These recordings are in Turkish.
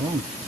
Oh.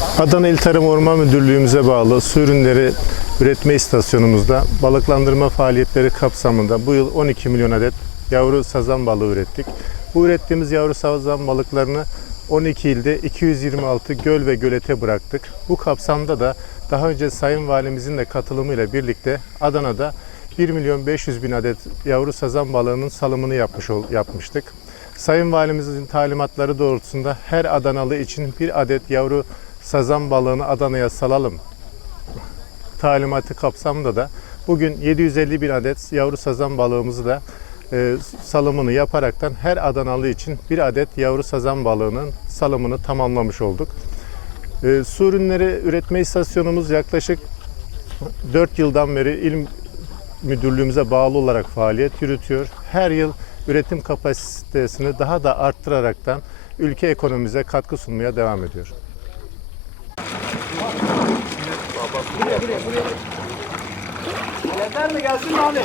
Adana İl Tarım Orman Müdürlüğümüze bağlı su ürünleri üretme istasyonumuzda balıklandırma faaliyetleri kapsamında bu yıl 12 milyon adet yavru sazan balığı ürettik. Bu ürettiğimiz yavru sazan balıklarını 12 ilde 226 göl ve gölete bıraktık. Bu kapsamda da daha önce Sayın Valimizin de katılımıyla birlikte Adana'da 1 milyon 500 bin adet yavru sazan balığının salımını yapmış yapmıştık. Sayın Valimizin talimatları doğrultusunda her Adanalı için bir adet yavru sazan balığını Adana'ya salalım talimatı kapsamında da bugün 750 bin adet yavru sazan balığımızı da e, salımını yaparaktan her Adanalı için bir adet yavru sazan balığının salımını tamamlamış olduk. E, su ürünleri üretme istasyonumuz yaklaşık 4 yıldan beri il müdürlüğümüze bağlı olarak faaliyet yürütüyor. Her yıl üretim kapasitesini daha da arttıraraktan ülke ekonomimize katkı sunmaya devam ediyor. Yeter mi gelsin? Mi abi?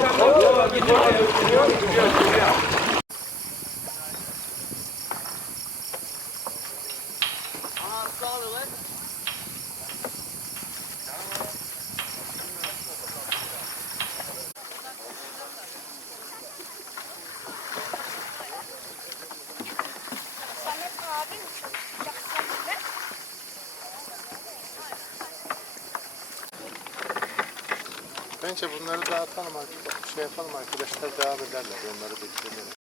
Samet abi mi çalışacaksın gibi? Bence bunları dağıtalım, şey yapalım arkadaşlar devam ederler. Onları beklemeyelim.